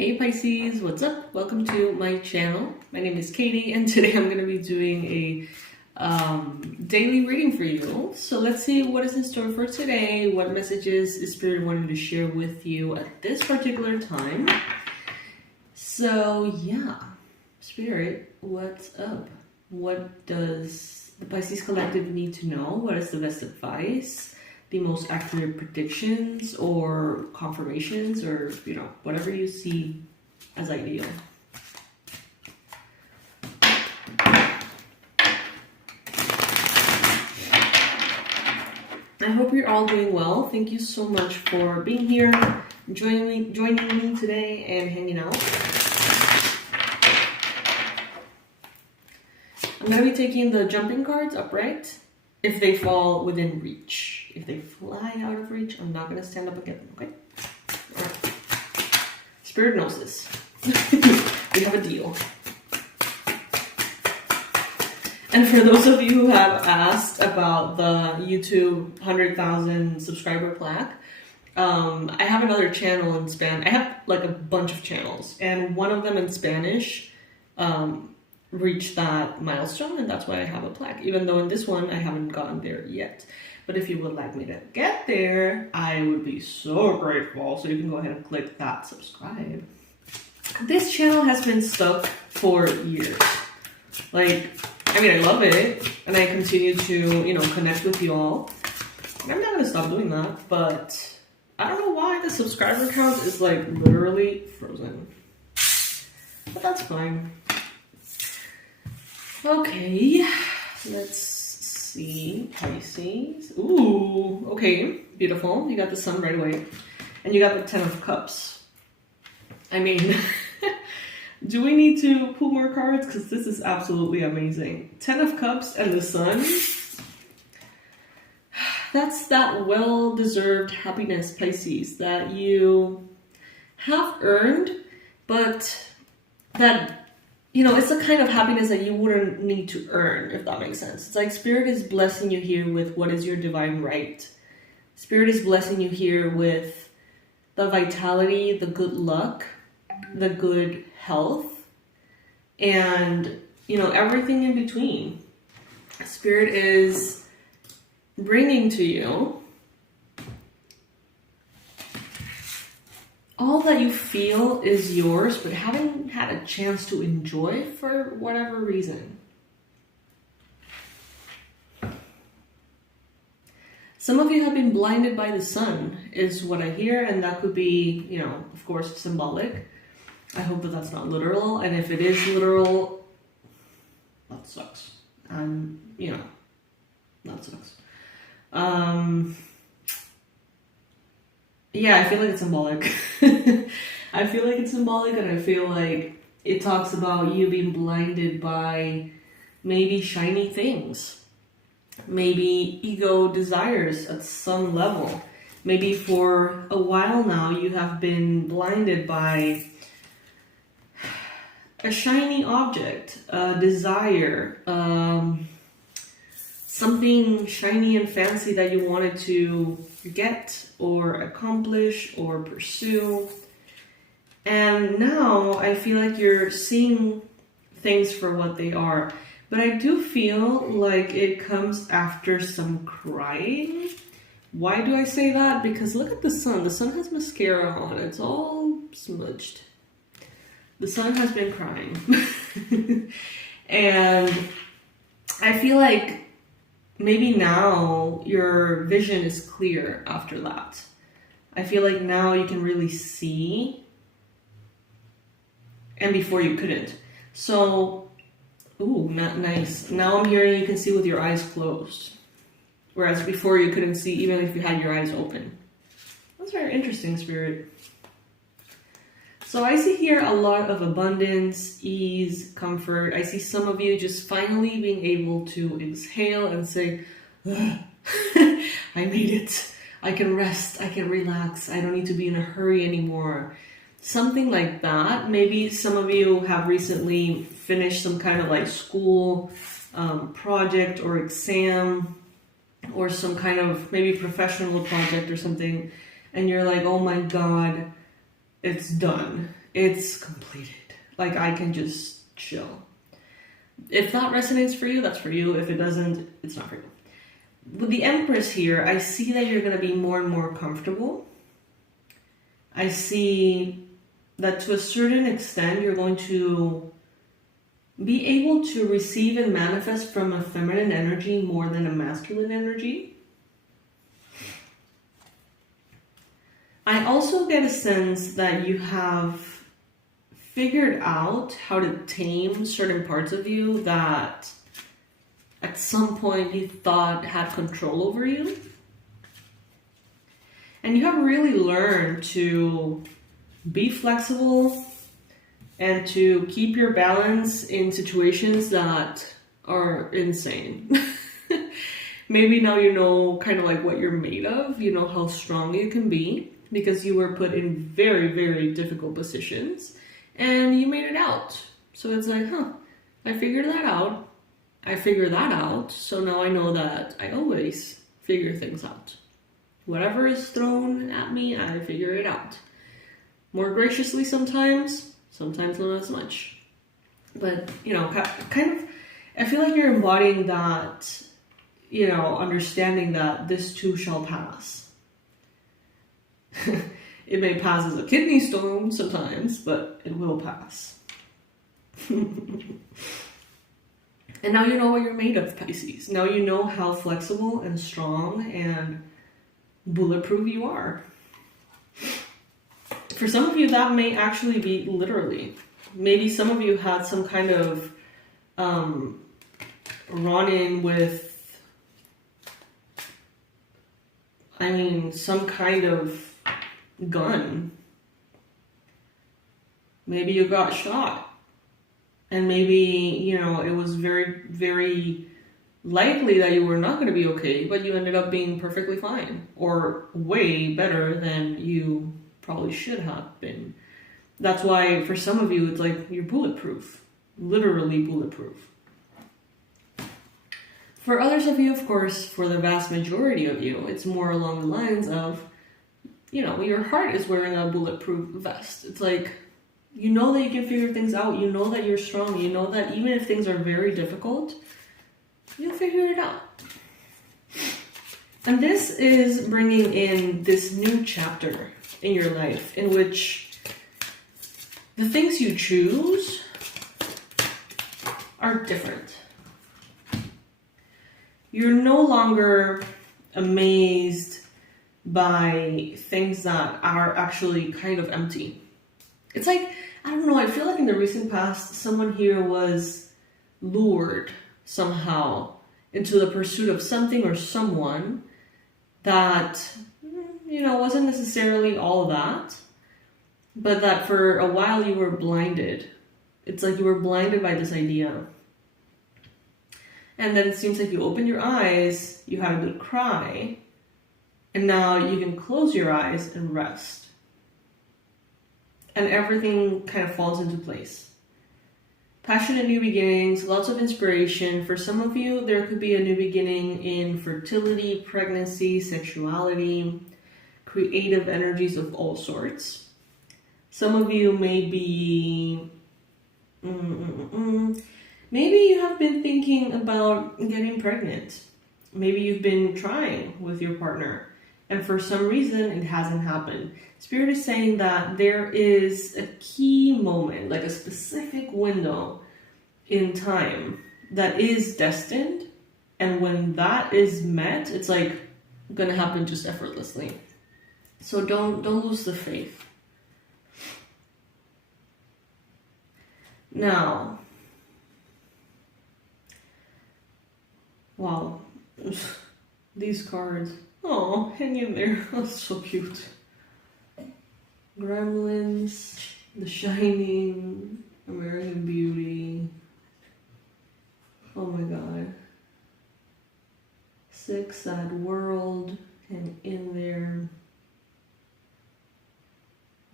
Hey Pisces, what's up? Welcome to my channel. My name is Katie and today I'm going to be doing a daily reading for you. So let's see what is in store for today, what messages is Spirit wanting to share with you at this particular time. So yeah, Spirit, what's up? What does the Pisces Collective need to know? What is the best advice? The most accurate predictions or confirmations, or whatever you see as ideal. I hope you're all doing well. Thank you so much for being here, joining me today and hanging out. I'm going to be taking the jumping cards upright if they fall within reach. If they fly out of reach, I'm not going to stand up and get them, okay? All right. Spirit knows this. We have a deal. And for those of you who have asked about the YouTube 100,000 subscriber plaque, I have another channel in Spanish. I have like a bunch of channels, and one of them in Spanish reached that milestone, and that's why I have a plaque, even though in this one I haven't gotten there yet. But if you would like me to get there, I would be so grateful. So you can go ahead and click that subscribe. This channel has been stuck for years. I love it, and I continue to, connect with you all. I'm not gonna stop doing that, but I don't know why the subscriber count is literally frozen. But that's fine. Okay, let's see, Pisces. Ooh, okay, beautiful. You got the sun right away. And you got the 10 of Cups. I mean, do we need to pull more cards? Because this is absolutely amazing. 10 of Cups and the sun. That's that well-deserved happiness, Pisces, that you have earned, but that it's the kind of happiness that you wouldn't need to earn, if that makes sense. It's like Spirit is blessing you here with what is your divine right. Spirit is blessing you here with the vitality, the good luck, the good health, and, everything in between. Spirit is bringing to you all that you feel is yours, but haven't had a chance to enjoy for whatever reason. Some of you have been blinded by the sun, is what I hear, and that could be, of course, symbolic. I hope that that's not literal, and if it is literal, that sucks. That sucks. Yeah, I feel like it's symbolic. I feel like it's symbolic, and I feel like it talks about you being blinded by maybe shiny things, maybe ego desires at some level. Maybe for a while now you have been blinded by a shiny object, a desire, something shiny and fancy that you wanted to get or accomplish or pursue. And now I feel like you're seeing things for what they are. But I do feel like it comes after some crying. Why do I say that? Because look at the sun. The sun has mascara on. It's all smudged. The sun has been crying. And I feel like maybe now your vision is clear after that. I feel like now you can really see, and before you couldn't. So, ooh, not nice. Now I'm hearing you can see with your eyes closed, whereas before you couldn't see even if you had your eyes open. That's very interesting, Spirit. So I see here a lot of abundance, ease, comfort. I see some of you just finally being able to exhale and say, I made it. I can rest. I can relax. I don't need to be in a hurry anymore. Something like that. Maybe some of you have recently finished some kind of school project or exam, or some kind of maybe professional project or something. And you're like, oh my God, it's done. It's completed. Like, I can just chill. If that resonates for you, that's for you. If it doesn't, it's not for you. With the Empress here, I see that you're going to be more and more comfortable. I see that to a certain extent, you're going to be able to receive and manifest from a feminine energy more than a masculine energy. I also get a sense that you have figured out how to tame certain parts of you that at some point you thought had control over you. And you have really learned to be flexible and to keep your balance in situations that are insane. Maybe now you know kind of like what you're made of, you know how strong you can be because you were put in very, very difficult positions and you made it out. So it's like, I figured that out. I figured that out. So now I know that I always figure things out. Whatever is thrown at me, I figure it out. More graciously sometimes not as much. But, you know, kind of, I feel like you're embodying that, you know, understanding that this too shall pass. It may pass as a kidney stone sometimes, but it will pass. And now you know what you're made of, Pisces. Now you know how flexible and strong and bulletproof you are. For some of you, that may actually be literally. Maybe some of you had some kind of run-in with, some kind of gun. Maybe you got shot. And maybe, you know, it was very, very likely that you were not going to be okay, but you ended up being perfectly fine. Or way better than you probably should have been. That's why for some of you, it's like you're bulletproof. Literally bulletproof. For others of you, of course, for the vast majority of you, it's more along the lines of, you know, your heart is wearing a bulletproof vest. It's like, you know that you can figure things out. You know that you're strong. You know that even if things are very difficult, you'll figure it out. And this is bringing in this new chapter in your life in which the things you choose are different. You're no longer amazed by things that are actually kind of empty. It's like, I don't know, I feel like in the recent past, someone here was lured somehow into the pursuit of something or someone that, you know, wasn't necessarily all that, but that for a while you were blinded. It's like you were blinded by this idea. And then it seems like you opened your eyes, you had a good cry, and now you can close your eyes and rest. And everything kind of falls into place. Passionate new beginnings, lots of inspiration. For some of you, there could be a new beginning in fertility, pregnancy, sexuality, creative energies of all sorts. Some of you may be... Maybe you have been thinking about getting pregnant. Maybe you've been trying with your partner, and for some reason it hasn't happened. Spirit is saying that there is a key moment, like a specific window in time that is destined, and when that is met, it's like gonna happen just effortlessly. So don't lose the faith. Now, wow, these cards. Oh, hang in there. That's so cute. Gremlins, The Shining, American Beauty. Oh my god. Sick, Sad World, and in there.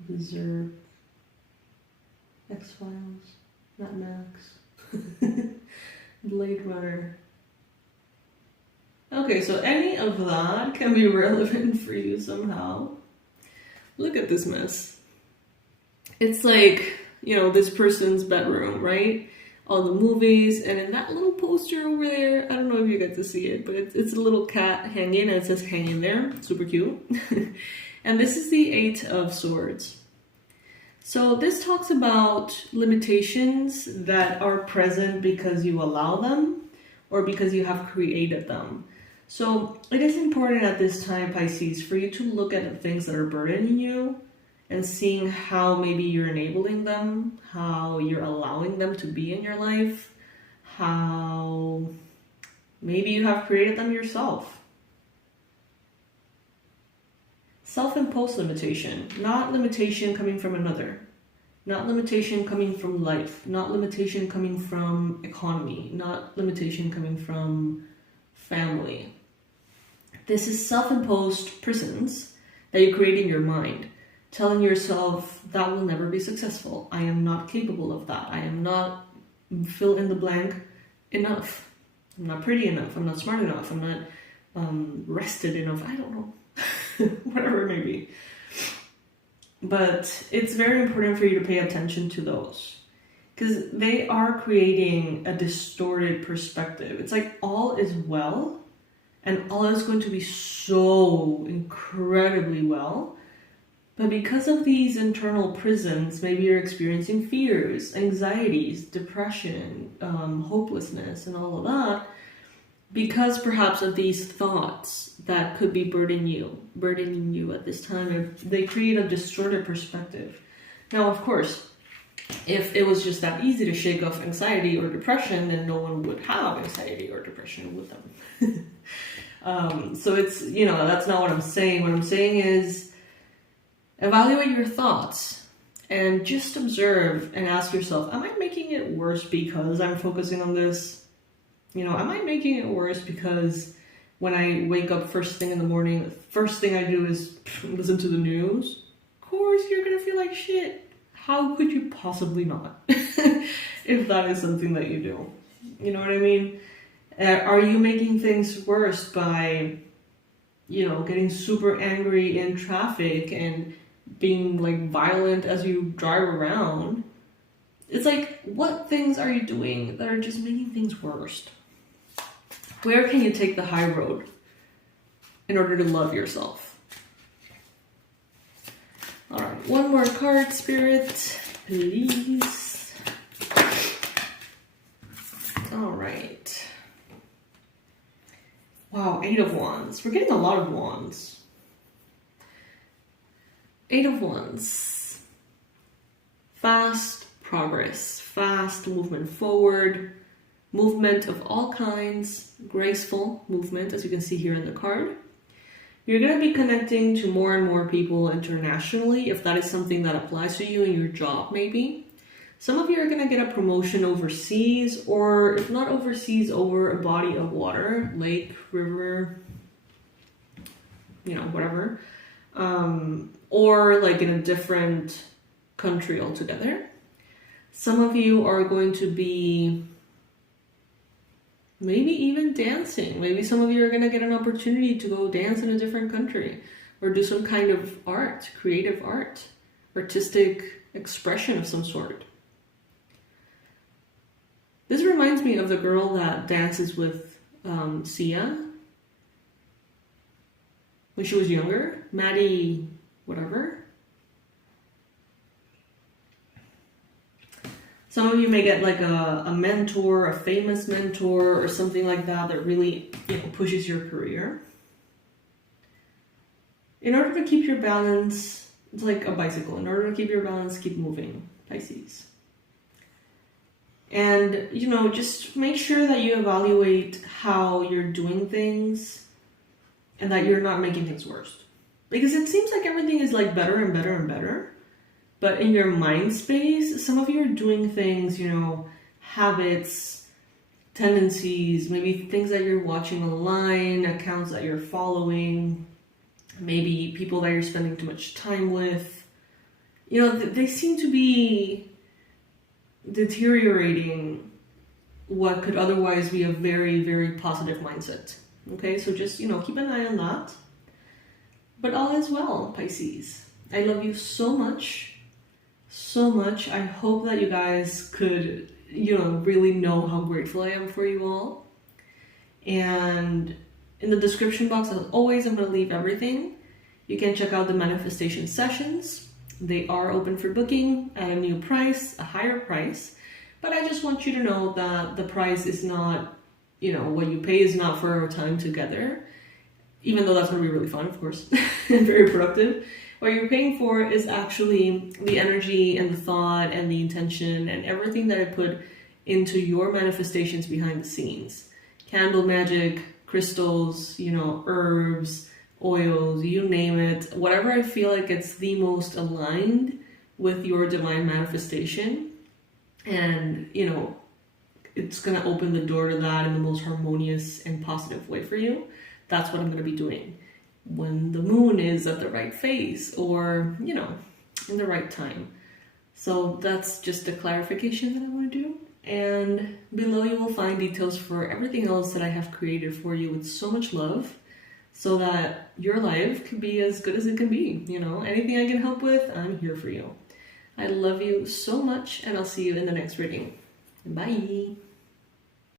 Berserk. X-Files, not Max. Blade Runner. Okay, so any of that can be relevant for you somehow. Look at this mess. it's like, you know, this person's bedroom, right? All the movies, and in that little poster over there, I don't know if you get to see it, but it's a little cat hanging, and it says hang in there, super cute. And this is the 8 of Swords. So this talks about limitations that are present because you allow them or because you have created them. So it is important at this time, Pisces, for you to look at the things that are burdening you and seeing how maybe you're enabling them, how you're allowing them to be in your life, how maybe you have created them yourself. Self-imposed limitation, not limitation coming from another, not limitation coming from life, not limitation coming from economy, not limitation coming from family. This is self-imposed prisons that you create in your mind, telling yourself that will never be successful. I am not capable of that. I am not, fill in the blank, enough. I'm not pretty enough. I'm not smart enough. I'm not rested enough. I don't know. Whatever it may be. But it's very important for you to pay attention to those, because they are creating a distorted perspective. It's like all is well, and all is going to be so incredibly well. But because of these internal prisons, maybe you're experiencing fears, anxieties, depression, hopelessness, and all of that, because perhaps of these thoughts that could be burdening you at this time. They create a distorted perspective. Now, of course, if it was just that easy to shake off anxiety or depression, then no one would have anxiety or depression with them. So it's, you know, that's not what I'm saying. What I'm saying is, evaluate your thoughts and just observe and ask yourself, am I making it worse because I'm focusing on this? You know, am I making it worse because when I wake up first thing in the morning, the first thing I do is listen to the news? Of course, you're going to feel like shit. How could you possibly not? If that is something that you do. You know what I mean? Are you making things worse by, you know, getting super angry in traffic and being like violent as you drive around? It's like, what things are you doing that are just making things worse? Where can you take the high road in order to love yourself? All right, one more card, Spirit, please. All right. Wow, 8 of Wands. We're getting a lot of Wands. 8 of Wands. Fast progress, fast movement forward, movement of all kinds, graceful movement, as you can see here in the card. You're going to be connecting to more and more people internationally, if that is something that applies to you in your job, maybe. Some of you are going to get a promotion overseas, or if not overseas, over a body of water, lake, river, you know, whatever. Or like in a different country altogether. Some of you are going to be maybe even dancing. Maybe some of you are going to get an opportunity to go dance in a different country or do some kind of art, creative art, artistic expression of some sort. This reminds me of the girl that dances with Sia when she was younger, Maddie whatever. Some of you may get like a mentor, a famous mentor or something like that that really, you know, pushes your career. In order to keep your balance, it's like a bicycle. In order to keep your balance, keep moving, Pisces. And, you know, just make sure that you evaluate how you're doing things and that you're not making things worse. Because it seems like everything is like better and better and better. But in your mind space, some of you are doing things, you know, habits, tendencies, maybe things that you're watching online, accounts that you're following, maybe people that you're spending too much time with. You know, they seem to be deteriorating what could otherwise be a very, very positive mindset. Okay, so just, you know, keep an eye on that. But all is well, Pisces. I love you so much. so much. I hope that you guys could, really know how grateful I am for you all. And in the description box, as always, I'm going to leave everything. You can check out the manifestation sessions. They are open for booking at a new price, a higher price. But I just want you to know that the price is not, what you pay is not for our time together. Even though that's going to be really fun, of course, and very productive. What you're paying for is actually the energy and the thought and the intention and everything that I put into your manifestations behind the scenes. Candle magic, crystals, herbs, oils, you name it. Whatever I feel like it's the most aligned with your divine manifestation. And, it's going to open the door to that in the most harmonious and positive way for you. That's what I'm going to be doing when the moon is at the right phase or, in the right time. So that's just a clarification that I want to do. And below you will find details for everything else that I have created for you with so much love so that your life can be as good as it can be. Anything I can help with, I'm here for you. I love you so much, and I'll see you in the next reading. Bye.